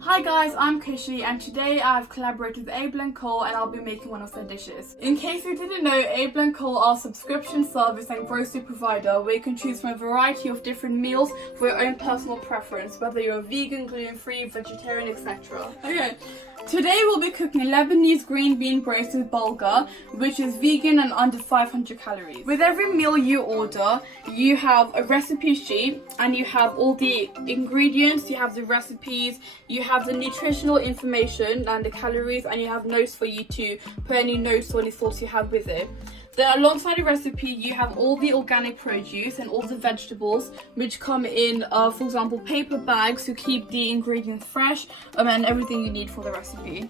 Hi guys, I'm Kishi and today I've collaborated with Abel Cole and I'll be making one of their dishes. In case you didn't know, Abel Cole are a subscription service and grocery provider where you can choose from a variety of different meals for your own personal preference, whether you're vegan, gluten-free, vegetarian, etc. Okay, today we'll be cooking Lebanese Green Bean Braise with Bulgar, which is vegan and under 500 calories. With every meal you order, you have a recipe sheet and you have all the ingredients, you have the recipes, you have the nutritional information and the calories, and you have notes for you to put any notes or any thoughts you have with it. Then alongside the recipe you have all the organic produce and all the vegetables which come in, for example, paper bags to keep the ingredients fresh, and everything you need for the recipe.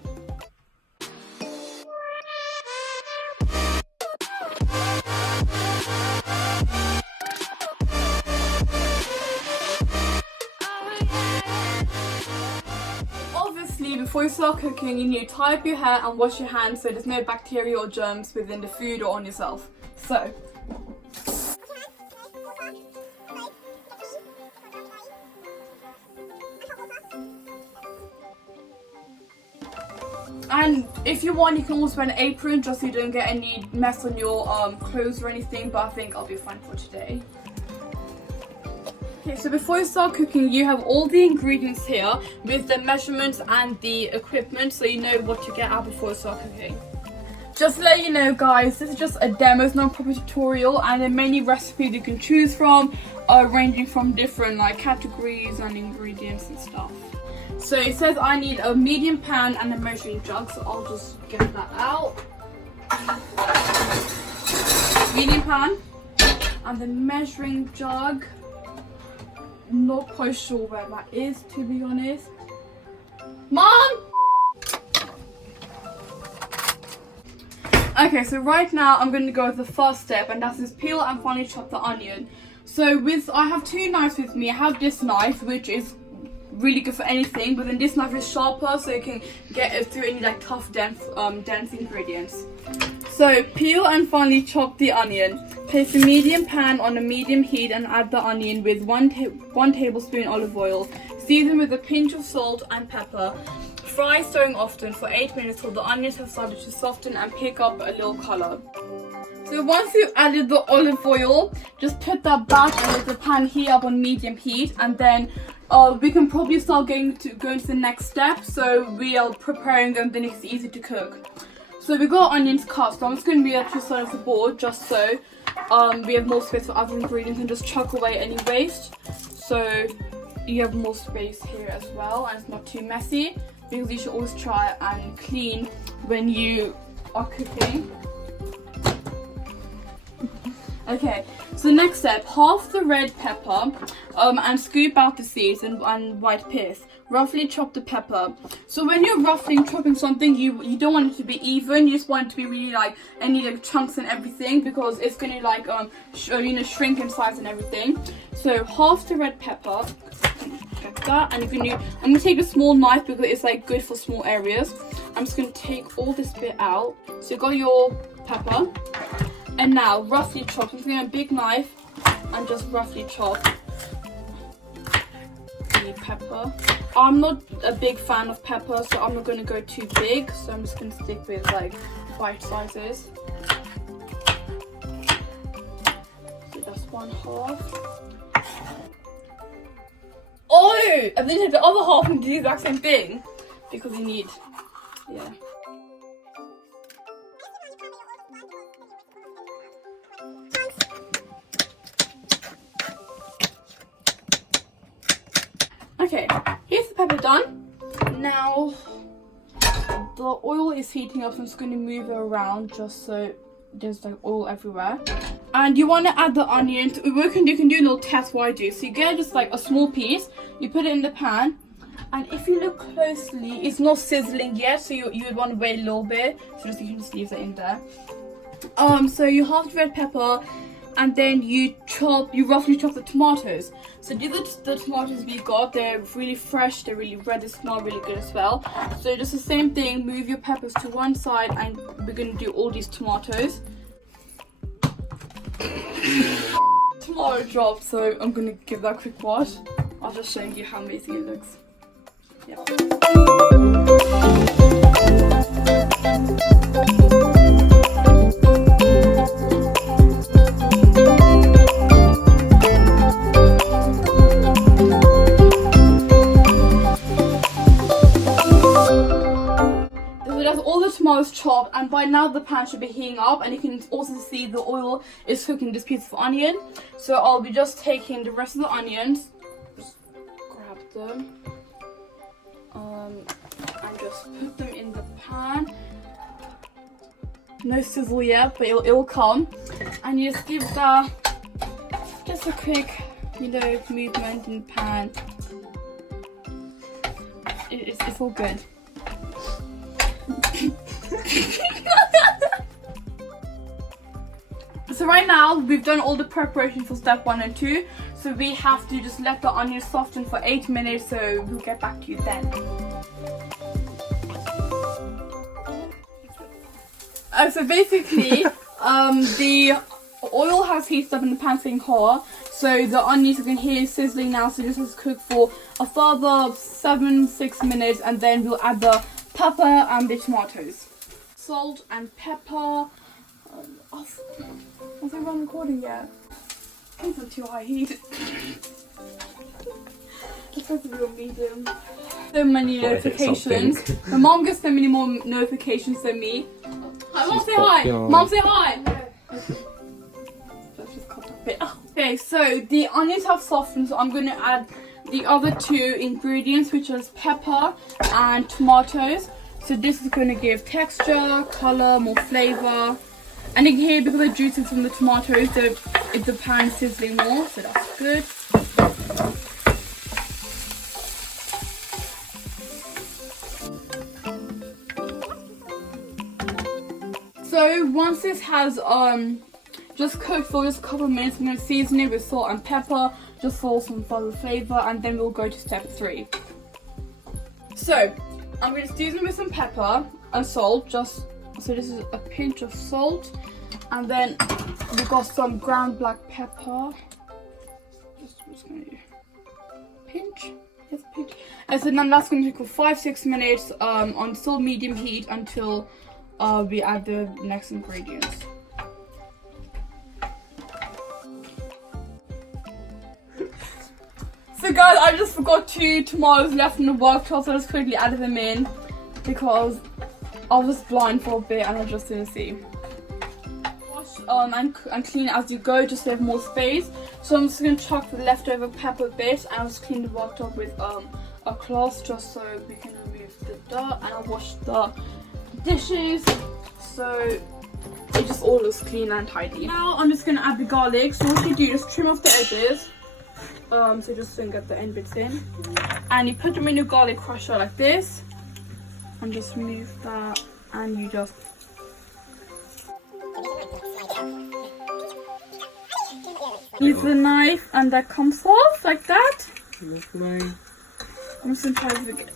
Before you start cooking, you need to tie up your hair and wash your hands so there's no bacteria or germs within the food or on yourself. So, and if you want, you can also wear an apron just so you don't get any mess on your clothes or anything, but I think I'll be fine for today. Okay, so before you start cooking, you have all the ingredients here with the measurements and the equipment so you know what to get out before you start cooking. Just to let you know guys, this is just a demo, it's not a proper tutorial, and there are many recipes you can choose from, ranging from different categories and ingredients and stuff. So it says I need a medium pan and a measuring jug, so I'll just get that out. Medium pan and the measuring jug. Not quite sure where that is, to be honest. Mom! Okay, so right now I'm going to go with the first step, and that's peel and finely chop the onion. So I have two knives with me. I have this knife, which is really good for anything, but then this knife is sharper, so you can get it through any tough, dense ingredients. So peel and finely chop the onion. Place a medium pan on a medium heat and add the onion with 1 tablespoon olive oil. Season with a pinch of salt and pepper. Fry, stirring often for 8 minutes till the onions have started to soften and pick up a little color. So once you've added the olive oil, just put that back and let the pan heat up on medium heat, and then we can probably start going to the next step. So we are preparing them, then it's easy to cook. So we got onions cut, so I'm just going to be at two sides of the board just so we have more space for other ingredients and just chuck away any waste. So you have more space here as well, and it's not too messy, because you should always try and clean when you are cooking. Okay, so next step, half the red pepper and scoop out the seeds and white pith. Roughly chop the pepper. So when you're roughly chopping something, you don't want it to be even, you just want it to be really any chunks and everything, because it's going to shrink in size and everything. So half the red pepper, like that, and I'm going to take a small knife because it's good for small areas. I'm just going to take all this bit out. So you got your pepper. And now, roughly chop. I'm taking a big knife and just roughly chop the pepper. I'm not a big fan of pepper, so I'm not going to go too big. So I'm just going to stick with bite sizes. So that's 1/2. Oh! And then take the other half and do the exact same thing, because you need, yeah. Okay, here's the pepper done. Now the oil is heating up, so I'm just going to move it around just so there's oil everywhere. And you want to add the onions. You can do a little test what I do. So you get just a small piece, you put it in the pan, and if you look closely, it's not sizzling yet, so you would want to wait a little bit. So you can just leave it in there. So you half the red pepper, and then you roughly chop the tomatoes. So these are the tomatoes we got. They're really fresh, they're really red, they smell really good as well. So just the same thing, move your peppers to one side, and we're going to do all these tomatoes. Tomato dropped, so I'm going to give that a quick wash. I'll just show you how amazing it looks. Yeah. tomatoes chopped, and by now the pan should be heating up, and you can also see the oil is cooking this piece of onion. So I'll be just taking the rest of the onions, just grab them, and just put them in the pan. No sizzle yet, but it'll come. And you just give that just a quick, movement in the pan. It's all good. So right now we've done all the preparation for step 1 and 2. So we have to just let the onion soften for 8 minutes. So we'll get back to you then. So basically, the oil has heated up and the pan's getting hot. So the onions, you can hear sizzling now. So this is cooked for a further 7-6 minutes, and then we'll add the pepper and the tomatoes. Salt and pepper. Was everyone recording yet? It's not too high heat. It's supposed to be on medium. So many notifications. My mom gets so many more notifications than me. Hi, Mom, say hi. Mom, say hi. Let's just cut a bit. Okay, so the onions have softened, so I'm going to add the other 2 ingredients, which is pepper and tomatoes. So this is going to give texture, color, more flavor. And you can hear, because the juices from the tomatoes, the pan sizzling more, so that's good. So once this has just cooked for just a couple of minutes, I'm going to season it with salt and pepper, just for some further flavor, and then we'll go to step 3. So I'm going to season with some pepper and salt, so this is a pinch of salt, and then we've got some ground black pepper. Just going to pinch, yes, pinch. And so then that's going to cook for 5-6 minutes on still medium heat until we add the next ingredients. So guys, I just forgot 2 tomatoes left in the worktop, so I just quickly added them in because I was blind for a bit and I just didn't see. Wash and clean it as you go, just to have more space. So I'm just going to chuck the leftover pepper bits, and I'll just clean the worktop with a cloth, just so we can remove the dirt, and I'll wash the dishes so it just all looks clean and tidy. Now I'm just going to add the garlic. So what you do, just trim off the edges, so just don't get the end bits in, and you put them in your garlic crusher like this, and just move that, and you just use the knife, and that comes off like that. I'm just gonna try this again.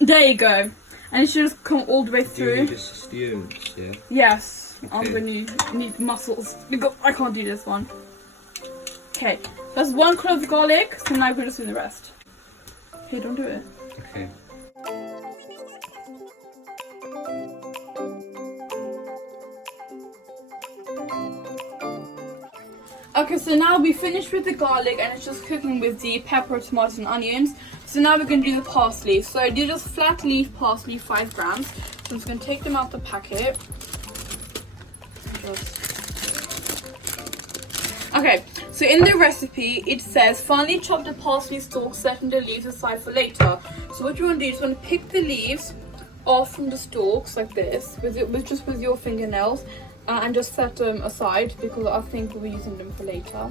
There you go. And it should just come all the way through. You just stews, yeah? Yes. Okay. I'm gonna need muscles because I can't do this one. Okay. That's 1 clove of garlic, so now we're just doing the rest. Hey, don't do it. Okay. Okay, so now we finished with the garlic and it's just cooking with the pepper, tomatoes and onions. So now we're going to do the parsley. So these are just flat leaf parsley, 5 grams. So I'm just going to take them out the packet. Okay, so in the recipe it says finely chop the parsley stalks, setting the leaves aside for later. So what you want to do is you want to pick the leaves off from the stalks like this, with your fingernails. And just set them aside because I think we'll be using them for later.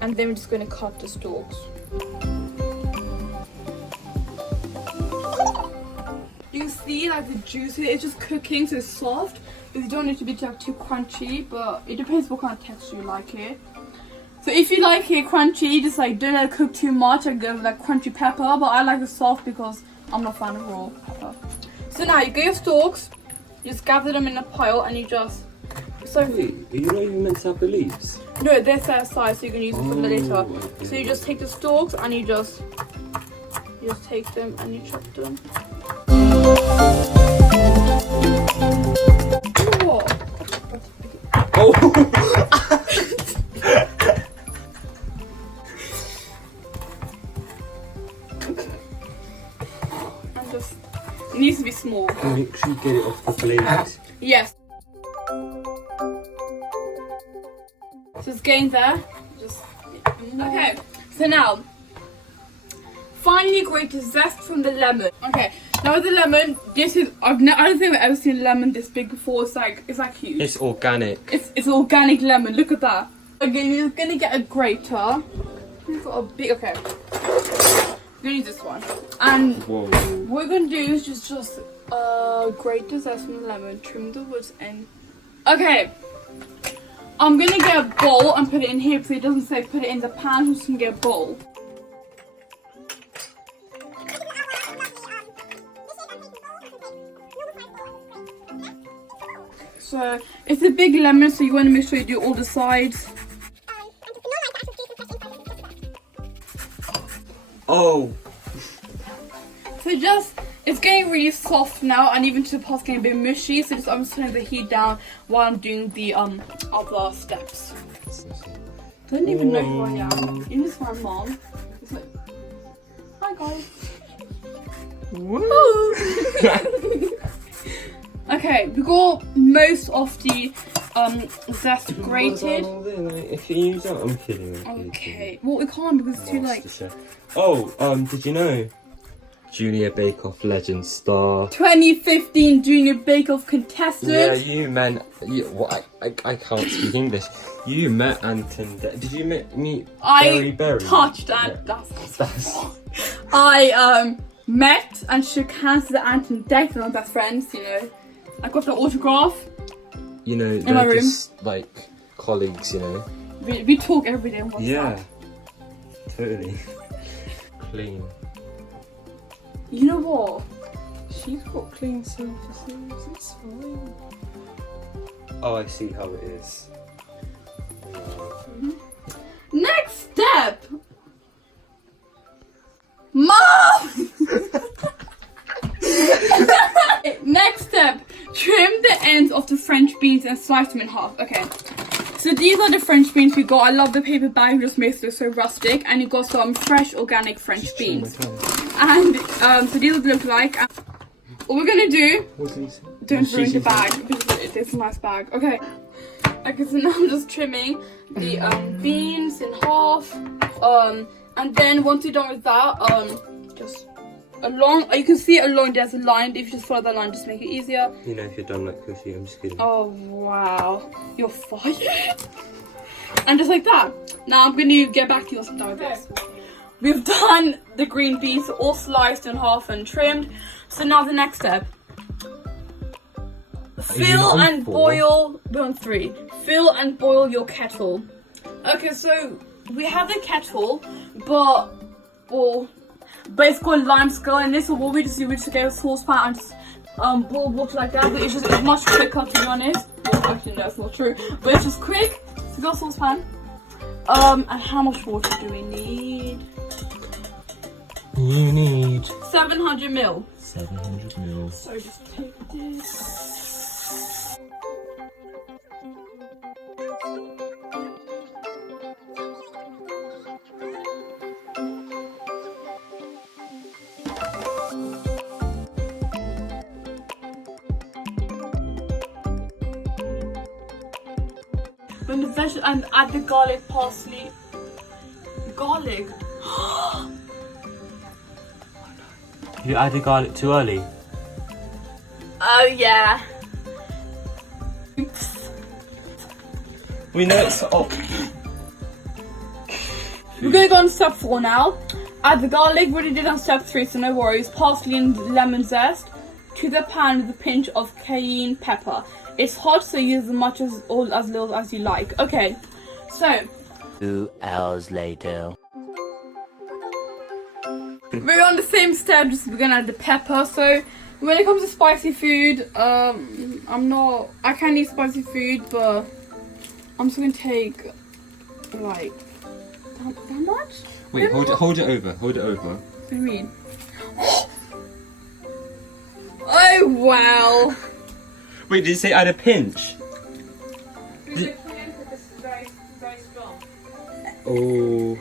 And then we're just going to cut the stalks. You can see like the juice here, it's just cooking, so it's soft. But you don't need to be too crunchy, but it depends what kind of texture you like it. So if you like it crunchy, just like don't let it cook too much and give like crunchy pepper. But I like it soft because I'm not a fan of raw pepper. So now you get your stalks, you just gather them in a pile and you just... So wait, are you not even meant to have the leaves? No, they're set aside so you can use them for later. Okay. So you just take the stalks and you just take them and you chop them. What? Oh! And just It needs to be small. Make sure you get it off the blade. Yes. So it's getting there. Just okay. So now, finally grate the zest from the lemon. Okay. Now with the lemon, this is I don't think I've ever seen a lemon this big before. It's like huge. It's organic. It's organic lemon. Look at that. Again, you're gonna get a grater. We've got a big. Okay. I'm gonna use this one. And Whoa. what we're gonna do is just grate the zest from the lemon, trim the woods end. Okay. I'm gonna get a bowl and put it in here because it doesn't say put it in the pan. I'm just gonna get a bowl. So it's a big lemon, so you want to make sure you do all the sides. Oh. So it's getting really soft now, and even to the past getting a bit mushy. So I'm just turning the heat down while I'm doing the other steps. I don't even know who I am. Even this is my mom. It's like, hi guys. Woo! Okay, we got most of the zest grated. If you use that, I'm kidding. Okay, well we can't because it's too late. Oh, did you know? Junior Bake Off legend star. 2015 Junior Bake Off contestant. Yeah, you met. I can't speak English. You met Anton. Did you meet Berry? Touched and I met and shook hands with Anton Deck, and my best friends. You know, I got the autograph. You know, in my room. Just like colleagues. You know. We talk every day on WhatsApp. Yeah. Totally. Clean. You know what? She's got clean surfaces, it's fine. Oh, I see how it is. Next step! Mom! Next step, trim the ends of the French beans and slice them in half. Okay. So these are the French beans we got. I love the paper bag, it just makes it look so rustic. And you got some fresh organic French beans. And so these will look like. What we're gonna do, don't ruin the bag because it's a nice bag. Okay. Okay, so now I'm just trimming the beans in half. And then once you're done with that, just along, you can see along there's a line. If you just follow that line, just make it easier. You know, if you're done like cushy, I'm just kidding. Oh wow, you're fired. And just like that. Now I'm going to get back to you once I'm done with this. We've done the green beans, all sliced in half and trimmed. So now the next step. Fill and boil. We're on 3. Fill and boil your kettle. Okay, so we have the kettle, but it's called lime skull, and this is what we just do. We just get a saucepan and just boil water like that. But it's much quicker, to be honest. Well, actually, no, that's not true. But it's just quick. So we got a saucepan. And how much water do we need? You need 700 ml. 700 ml. So just take this. When the veg and add the garlic, parsley, garlic. You added garlic too early. Oh yeah. Oops. We know it's We're gonna go on step 4 now. Add the garlic. We already did on step 3, so no worries. Parsley and lemon zest to the pan with a pinch of cayenne pepper. It's hot, so use as much as little as you like. Okay, so 2 hours later. we're on the same step. Just we're gonna add the pepper. So when it comes to spicy food, I can eat spicy food, but I'm just gonna take like that much. Wait, hold it over. Hold it over. What do you mean? Oh wow! Wait, did you say add a pinch? Oh.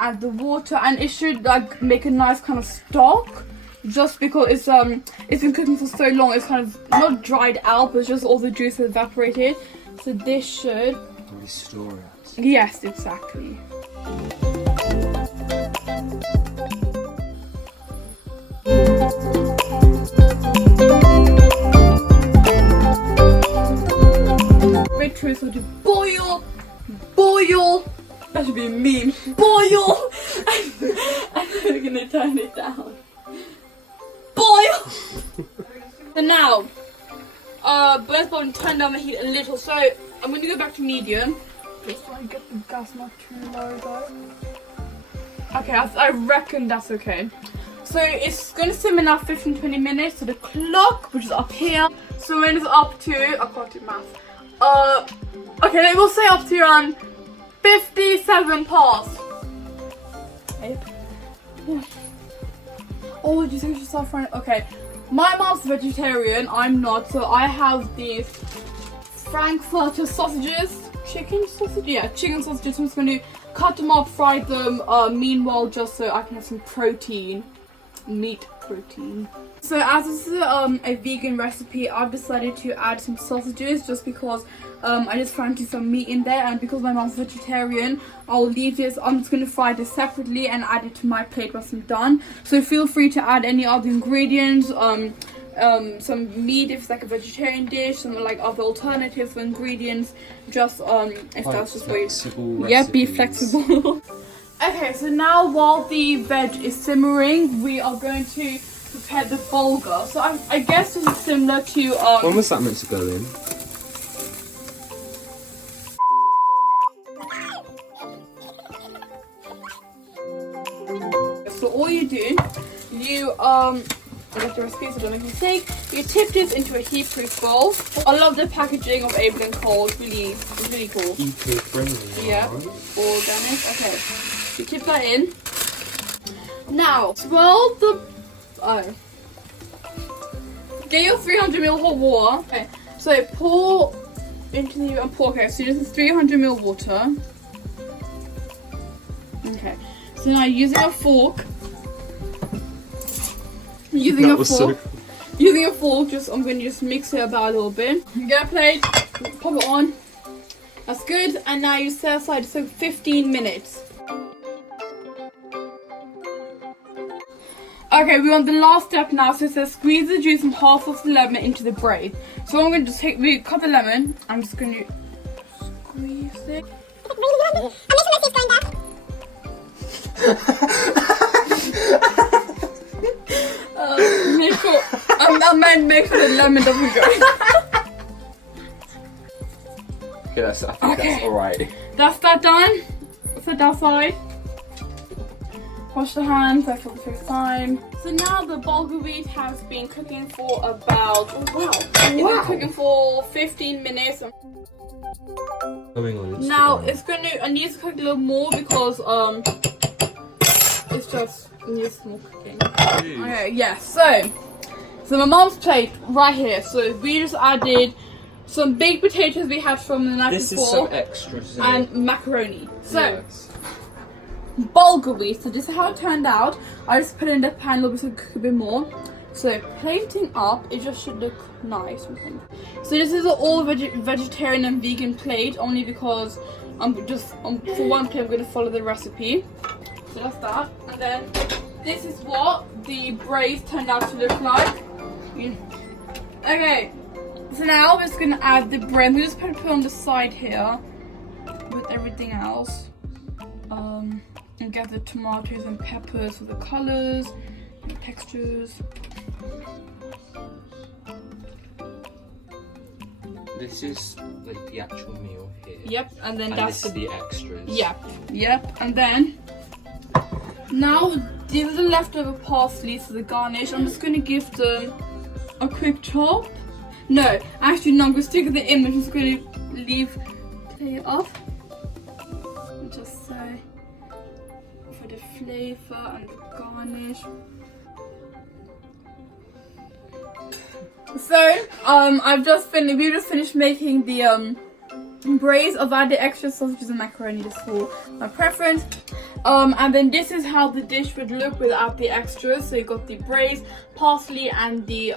Add the water, and it should like make a nice kind of stock. Just because it's been cooking for so long, it's kind of not dried out, but just all the juice evaporated. So this should restore it. Yes, exactly. Wait for it to boil. That should be a meme. Boil, and then we're gonna turn it down. Boil. So now, both bottom turn down the heat a little. So I'm gonna go back to medium. Just try and get the gas not too low though. Okay, I reckon that's okay. So it's gonna simmer now 15-20 minutes. So the clock, which is up here, so when it's up to, I can't do math. Okay, we'll say up to around 57 past. Yeah. Oh, did you say yourself right? Okay, my mom's vegetarian. I'm not, so I have these Frankfurter sausages, chicken sausage. Yeah, chicken sausages. I'm just going to cut them up, fry them. Meanwhile, just so I can have some protein, meat protein. So as this is a vegan recipe, I've decided to add some sausages just because I just fancy some meat in there, and because my mom's vegetarian, I'll leave this. I'm just going to fry this separately and add it to my plate once I'm done. So feel free to add any other ingredients, some meat if it's like a vegetarian dish, some like other alternatives for ingredients, just if that's just what you... Yeah, be flexible. Okay, so now while the veg is simmering, we are going to prepare the bulgur. So I guess this is similar to when was that meant to go in? So all you do, you I got the recipe so don't make a mistake. You tip this into a heat-proof bowl. I love the packaging of Abel Cole. It's really cool. Eco-friendly. Yeah, organic. Okay, you tip that in. Now swirl the get your 300ml hot water. Okay, so pour into the okay. So this is 300ml water. Okay, so now using a fork. Using a fork, I'm going to just mix it about a little bit. You get a plate, pop it on. That's good. And now you set aside so 15 minutes. Okay, we're on the last step now. So it says squeeze the juice from half of the lemon into the braise. So I'm going to just we cut the lemon. I'm just going to squeeze it. Make sure make sure the lemon doesn't go. Okay, I think that's alright. That's that done. Set that aside. Wash the hands for the first time. So now the bulgur wheat has been cooking for about It's been cooking for 15 minutes. Now it's I need to cook a little more because it's just needs more cooking. Okay, yeah, so my mom's plate right here. So we just added some baked potatoes we had from the night before. This is some extras, and macaroni. So bulgur wheat. So this is how it turned out. I just put it in the pan a little bit so it cook a bit more. So plating up, it just should look nice. So this is an all vegetarian and vegan plate, only because for one plate I'm going to follow the recipe. So that's that. And then this is what the braise turned out to look like. Okay, so now we're just going to add the braise. We just put it on the side here with everything else. And get the tomatoes and peppers for the colors and textures. This is like the actual meal here. Yep, and then that's the extras. Yep, and then now these are the leftover parsley for the garnish. I'm just gonna give them a quick chop. No, actually no, I'm gonna stick with the image. I'm just gonna play it off. Just so for the flavor and the garnish. So, we just finished making the braise. I've added extra sausages and macaroni just for my preference. And then this is how the dish would look without the extras. So you got the braise, parsley, and the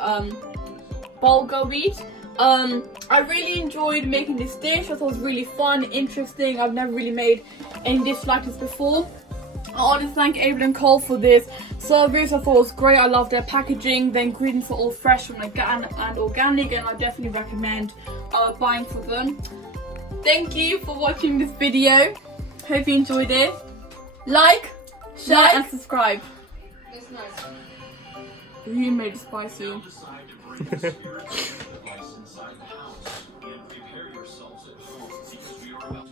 Bulgar wheat. I really enjoyed making this dish. I thought it was really fun, interesting. I've never really made any dish like this before. I want to thank Abel Cole for this service. I thought it was great. I love their packaging. The ingredients are all fresh and organic, and I definitely recommend buying for them. Thank you for watching this video. Hope you enjoyed it. Like, share, and subscribe. That's nice. You made it spicy. Inside the house and prepare yourselves at home because we are about to